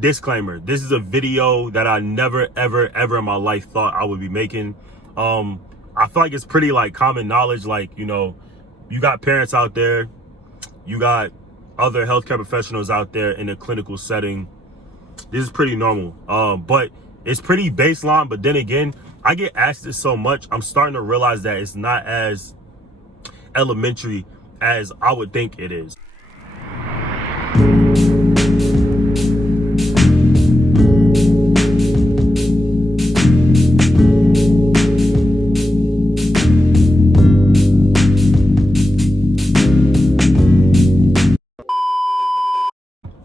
Disclaimer, this is a video that I never, ever in my life thought I would be making. I feel like it's pretty like common knowledge. Like, you know, you got parents out there, you got other healthcare professionals out there in a clinical setting. This is pretty normal, but it's pretty baseline. But then again, I get asked this so much, I'm starting to realize that it's not as elementary as I would think it is.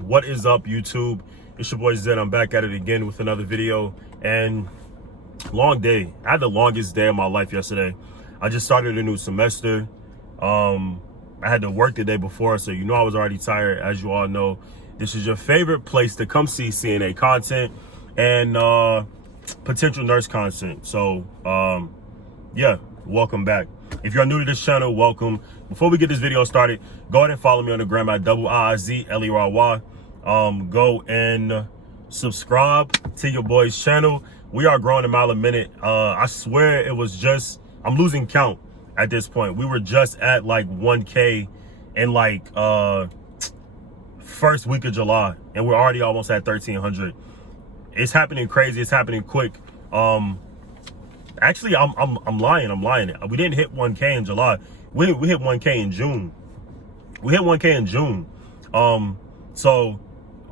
What is up, YouTube? It's your boy Zed. I'm back at it again with another video. And long day. I had the longest day of my life yesterday. I just started a new semester. I had to work the day before, so you know I was already tired. As you all know, this is your favorite place to come see CNA content and potential nurse content. So yeah, welcome back. If you're new to this channel, welcome. Before we get this video started, go ahead and follow me on the gram at IIZLERY. Go and subscribe to your boy's channel. We are growing a mile a minute. I swear it was just, I'm losing count at this point. We were just at like 1K in like first week of July, and we're already almost at 1,300. It's happening crazy. It's happening quick. Actually, I'm lying. We didn't hit 1K in July. We hit 1K in June. We hit 1K in June. So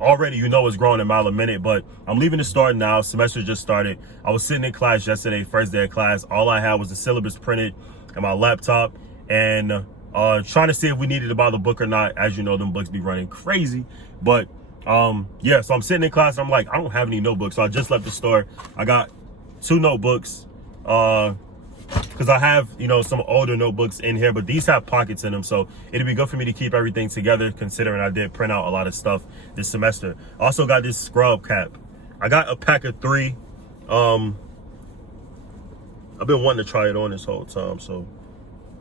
already, you know, it's growing a mile a minute, but I'm leaving the store now. Semester just started. I was sitting in class yesterday, first day of class. All I had was the syllabus printed and my laptop, and trying to see if we needed to buy the book or not. As you know, them books be running crazy. But yeah, so I'm sitting in class. I'm like, I don't have any notebooks. So I just left the store. I got 2 notebooks because I have, you know, some older notebooks in here, but these have pockets in them, so it'd be good for me to keep everything together, considering I did print out a lot of stuff this semester. Also got this scrub cap. I got a pack of 3. I've been wanting to try it on this whole time, so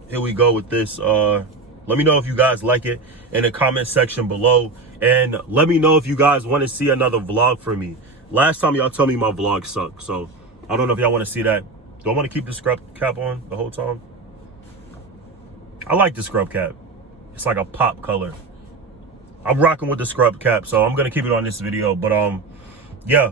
here we go with this. Let me know if you guys like it in the comment section below, and let me know if you guys want to see another vlog from me. Last time y'all told me my vlog sucked, so I don't know if y'all want to see that. Do I want to keep the scrub cap on the whole time? I like the scrub cap. It's like a pop color. I'm rocking with the scrub cap, so I'm going to keep it on this video. But yeah,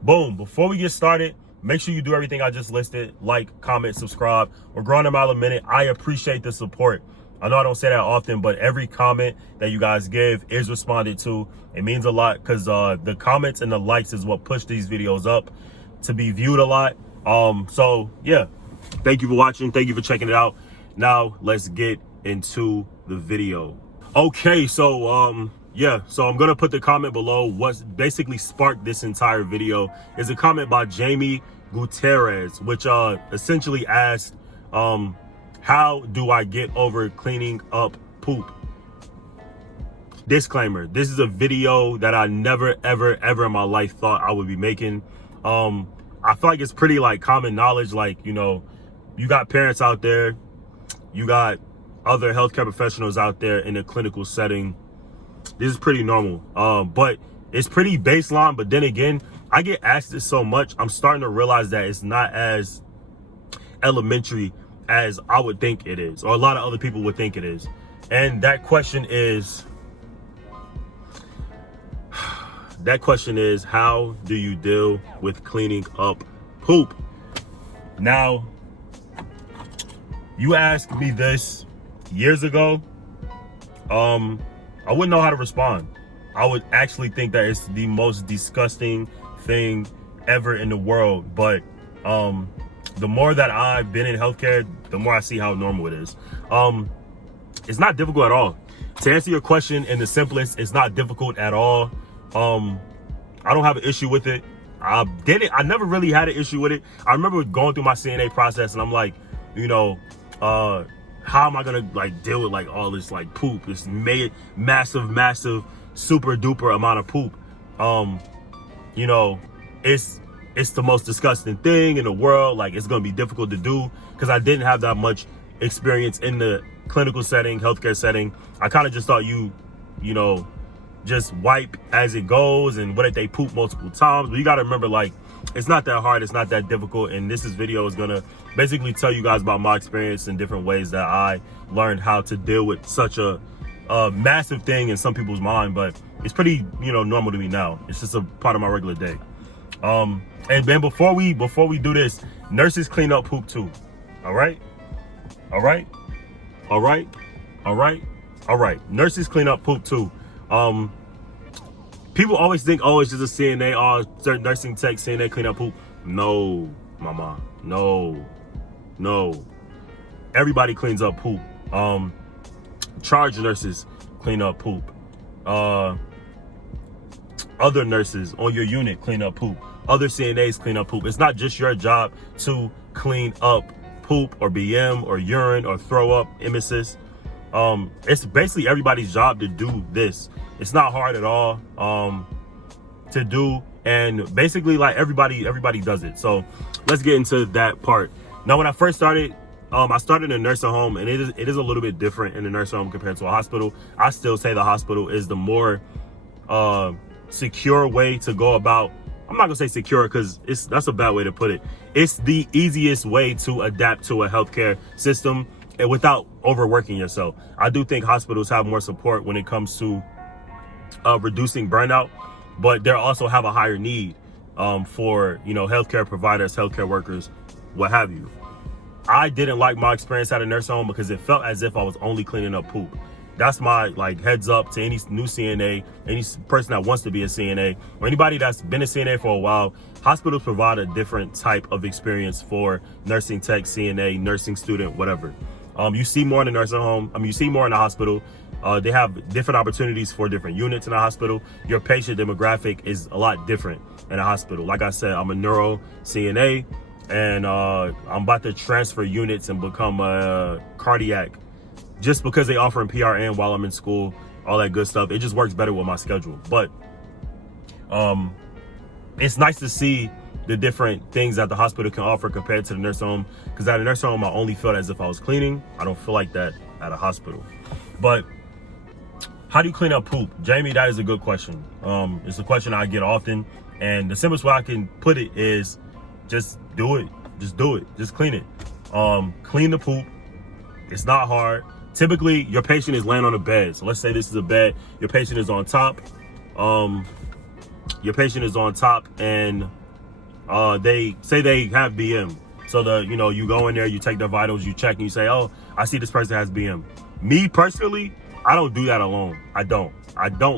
boom. Before we get started, make sure you do everything I just listed. Like, comment, subscribe. We're growing a mile a minute. I appreciate the support. I know I don't say that often, but every comment that you guys give is responded to. It means a lot because the comments and the likes is what push these videos up to be viewed a lot. So yeah, thank you for watching. Thank you for checking it out. Now let's get into the video. Okay, so yeah, so I'm gonna put the comment below. What's basically sparked this entire video is a comment by Jamie Gutierrez, which essentially asked, how do I get over cleaning up poop? Disclaimer, this is a video that I never ever in my life thought I would be making. I feel like it's pretty like common knowledge. Like, you know, you got parents out there, you got other healthcare professionals out there in a clinical setting. This is pretty normal, but it's pretty baseline. But then again, I get asked this so much, I'm starting to realize that it's not as elementary as I would think it is, or a lot of other people would think it is. And that question is, how do you deal with cleaning up poop? Now, you asked me this years ago, I wouldn't know how to respond. I would actually think that it's the most disgusting thing ever in the world. But the more that I've been in healthcare, the more I see how normal it is. It's not difficult at all. To answer your question in the simplest, it's not difficult at all. I don't have an issue with it. I never really had an issue with it. I remember going through my CNA process, and I'm like, you know, how am I gonna like deal with like all this like poop, this massive super duper amount of poop? You know, it's the most disgusting thing in the world. Like, it's gonna be difficult to do because I didn't have that much experience in the clinical setting, healthcare setting. I kind of just thought you know, just wipe as it goes, and what if they poop multiple times. But you got to remember, like, it's not that hard, it's not that difficult, and this video is gonna basically tell you guys about my experience in different ways that I learned how to deal with such a massive thing in some people's mind. But it's pretty, normal to me now. It's just a part of my regular day. And then before we do this, nurses clean up poop too. All right. Nurses clean up poop too. People always think, oh, it's just a CNA, certain nursing tech, CNA clean up poop. No, mama, no. Everybody cleans up poop. Charge nurses clean up poop. Other nurses on your unit clean up poop. Other CNAs clean up poop. It's not just your job to clean up poop or BM or urine or throw up, emesis. It's basically everybody's job to do this. It's not hard at all to do, and basically, like, everybody does it. So let's get into that part. Now, when I first started, I started in a nursing home, and it is a little bit different in a nursing home compared to a hospital. I still say the hospital is the more secure way to go about. I'm not gonna say secure, because that's a bad way to put it. It's the easiest way to adapt to a healthcare system and without overworking yourself. I do think hospitals have more support when it comes to reducing burnout, but they also have a higher need for healthcare providers, healthcare workers, what have you. I didn't like my experience at a nursing home because it felt as if I was only cleaning up poop. That's my heads up to any new CNA, any person that wants to be a CNA, or anybody that's been a CNA for a while. Hospitals provide a different type of experience for nursing tech, CNA, nursing student, whatever. You see more in the nursing home. You see more in the hospital. They have different opportunities for different units in the hospital. Your patient demographic is a lot different in a hospital. Like I said, I'm a neuro CNA, and I'm about to transfer units and become a cardiac, just because they offer in PRN while I'm in school, all that good stuff. It just works better with my schedule. But it's nice to see the different things that the hospital can offer compared to the nursing home, because at a nursing home, I only felt as if I was cleaning. I don't feel like that at a hospital. But how do you clean up poop? Jamie, that is a good question. It's a question I get often, and the simplest way I can put it is just do it. Just do it. Just clean it. Clean the poop. It's not hard. Typically, your patient is laying on a bed. So let's say this is a bed. Your patient is on top. And they say they have BM. So you go in there, you take their vitals, you check, and you say, oh, I see this person has BM. Me personally, I don't do that alone. I don't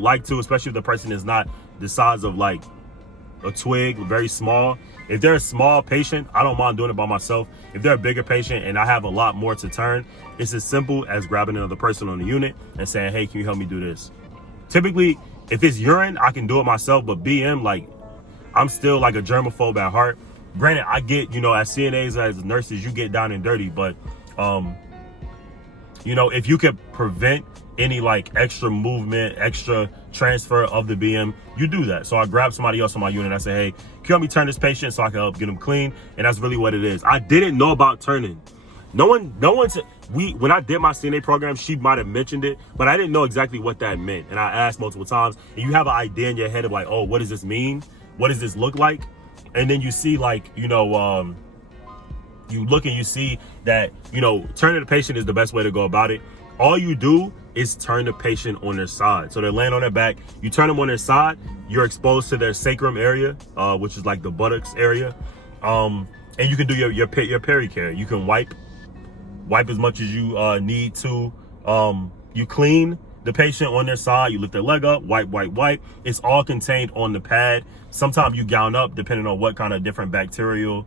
like to, especially if the person is not the size of like a twig, very small. If they're a small patient, I don't mind doing it by myself. If they're a bigger patient and I have a lot more to turn, it's as simple as grabbing another person on the unit and saying, hey, can you help me do this? Typically, if it's urine, I can do it myself, but BM, like, I'm still like a germaphobe at heart. Granted, I get, as CNAs, as nurses, you get down and dirty, but, if you could prevent any extra movement, extra transfer of the BM, you do that. So I grab somebody else on my unit. I say, hey, can you help me turn this patient so I can help get him clean? And that's really what it is. I didn't know about turning. When I did my CNA program, she might have mentioned it, but I didn't know exactly what that meant. And I asked multiple times, and you have an idea in your head of oh, what does this mean? What does this look like? And then you see you look and you see that, turning the patient is the best way to go about it. All you do is turn the patient on their side. So they're laying on their back. You turn them on their side, you're exposed to their sacrum area, which is like the buttocks area. And you can do your Pericare. You can wipe as much as you need to. You clean the patient on their side, you lift their leg up, wipe. It's all contained on the pad. Sometimes you gown up depending on what kind of different bacterial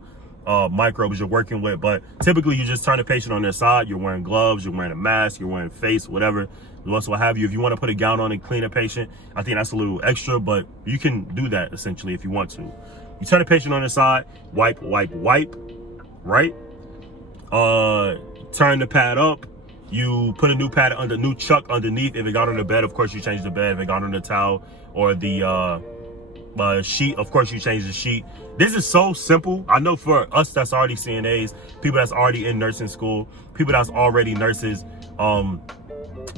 microbes you're working with, but typically you just turn the patient on their side. You're wearing gloves, you're wearing a mask, you're wearing face, whatever, what have you. If you want to put a gown on and clean a patient, I think that's a little extra, but you can do that essentially if you want to. You turn the patient on their side, wipe, right? Turn the pad up. You put a new chuck underneath. If it got on the bed, of course you change the bed. If it got on the towel or the sheet, of course you change the sheet. This is so simple. I know for us that's already CNAs, people that's already in nursing school, people that's already nurses,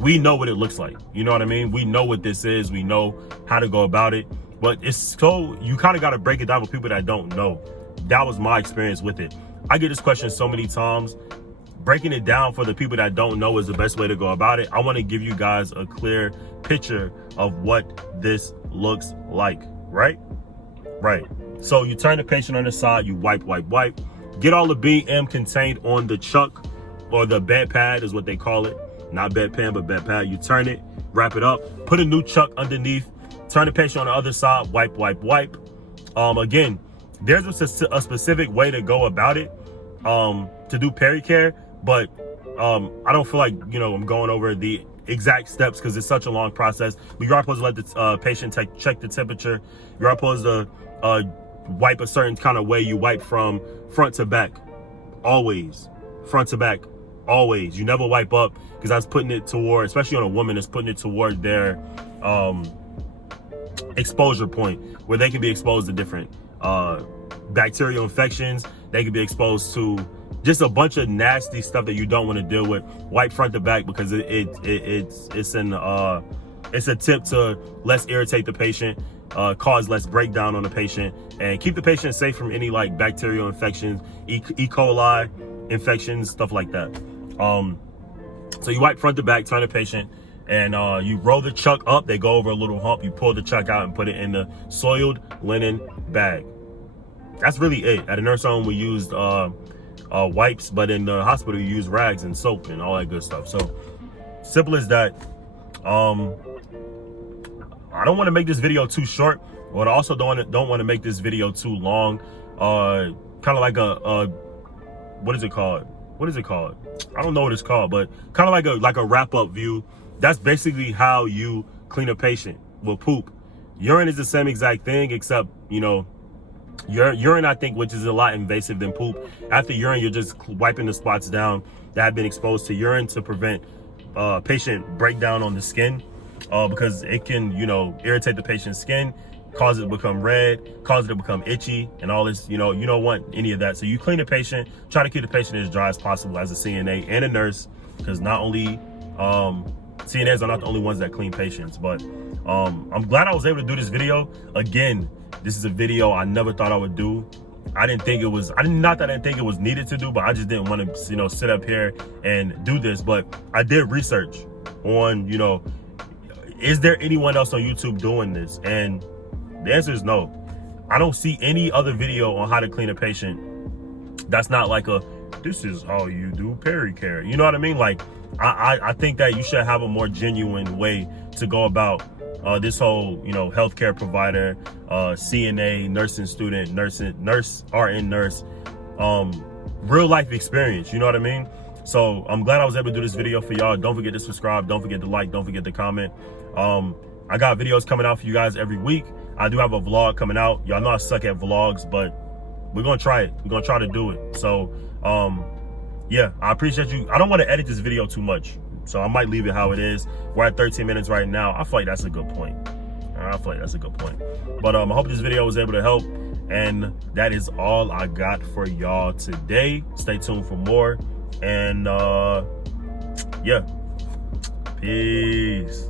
we know what it looks like. You know what I mean? We know what this is. We know how to go about it. But it's so, you kind of got to break it down for people that don't know. That was my experience with it. I get this question so many times. Breaking it down for the people that don't know is the best way to go about it. I want to give you guys a clear picture of what this looks like, right? Right. So you turn the patient on the side, you wipe. Get all the BM contained on the chuck, or the bed pad is what they call it. Not bedpan, but bed pad. You turn it, wrap it up, put a new chuck underneath, turn the patient on the other side, wipe. Again, there's a specific way to go about it to do Pericare, but I don't feel like, I'm going over the exact steps because it's such a long process. You are supposed to let the patient check the temperature. You are supposed to wipe a certain kind of way. You wipe from front to back, always. Front to back, always. You never wipe up, because that's putting it toward, especially on a woman, it's putting it toward their exposure point, where they can be exposed to different bacterial infections. They can be exposed to just a bunch of nasty stuff that you don't want to deal with. Wipe front to back, because it's a tip to less irritate the patient, cause less breakdown on the patient, and keep the patient safe from any like bacterial infections, E. coli infections, stuff like that. So you wipe front to back, turn the patient, and you roll the chuck up. They go over a little hump. You pull the chuck out and put it in the soiled linen bag. That's really it. At a nurse home, we used wipes, but in the hospital, you use rags and soap and all that good stuff. So simple as that. I don't want to make this video too short, but I also don't want to make this video too long. Kind of like what is it called? I don't know what it's called, but kind of like a wrap-up view. That's basically how you clean a patient with poop. Urine is the same exact thing, except, urine, I think, which is a lot invasive than poop. After urine, you're just wiping the spots down that have been exposed to urine to prevent patient breakdown on the skin, because it can, irritate the patient's skin, cause it to become red, cause it to become itchy, and all this. You don't want any of that. So you clean the patient, try to keep the patient as dry as possible as a CNA and a nurse, because not only CNAs are not the only ones that clean patients. But I'm glad I was able to do this video. Again, this is a video I never thought I would do. I didn't think it was needed to do, but I just didn't want to, sit up here and do this. But I did research on, is there anyone else on YouTube doing this? And the answer is no. I don't see any other video on how to clean a patient that's not like this is how you do Pericare. You know what I mean? Like, I think that you should have a more genuine way to go about this whole, healthcare provider, CNA, nursing student, nurse, RN nurse, real life experience. You know what I mean? So I'm glad I was able to do this video for y'all. Don't forget to subscribe. Don't forget to like. Don't forget to comment. I got videos coming out for you guys every week. I do have a vlog coming out. Y'all know I suck at vlogs, but we're going to try it. We're going to try to do it. So, yeah, I appreciate you. I don't want to edit this video too much, so I might leave it how it is. We're at 13 minutes right now. I feel like that's a good point. But I hope this video was able to help. And that is all I got for y'all today. Stay tuned for more. And yeah, peace.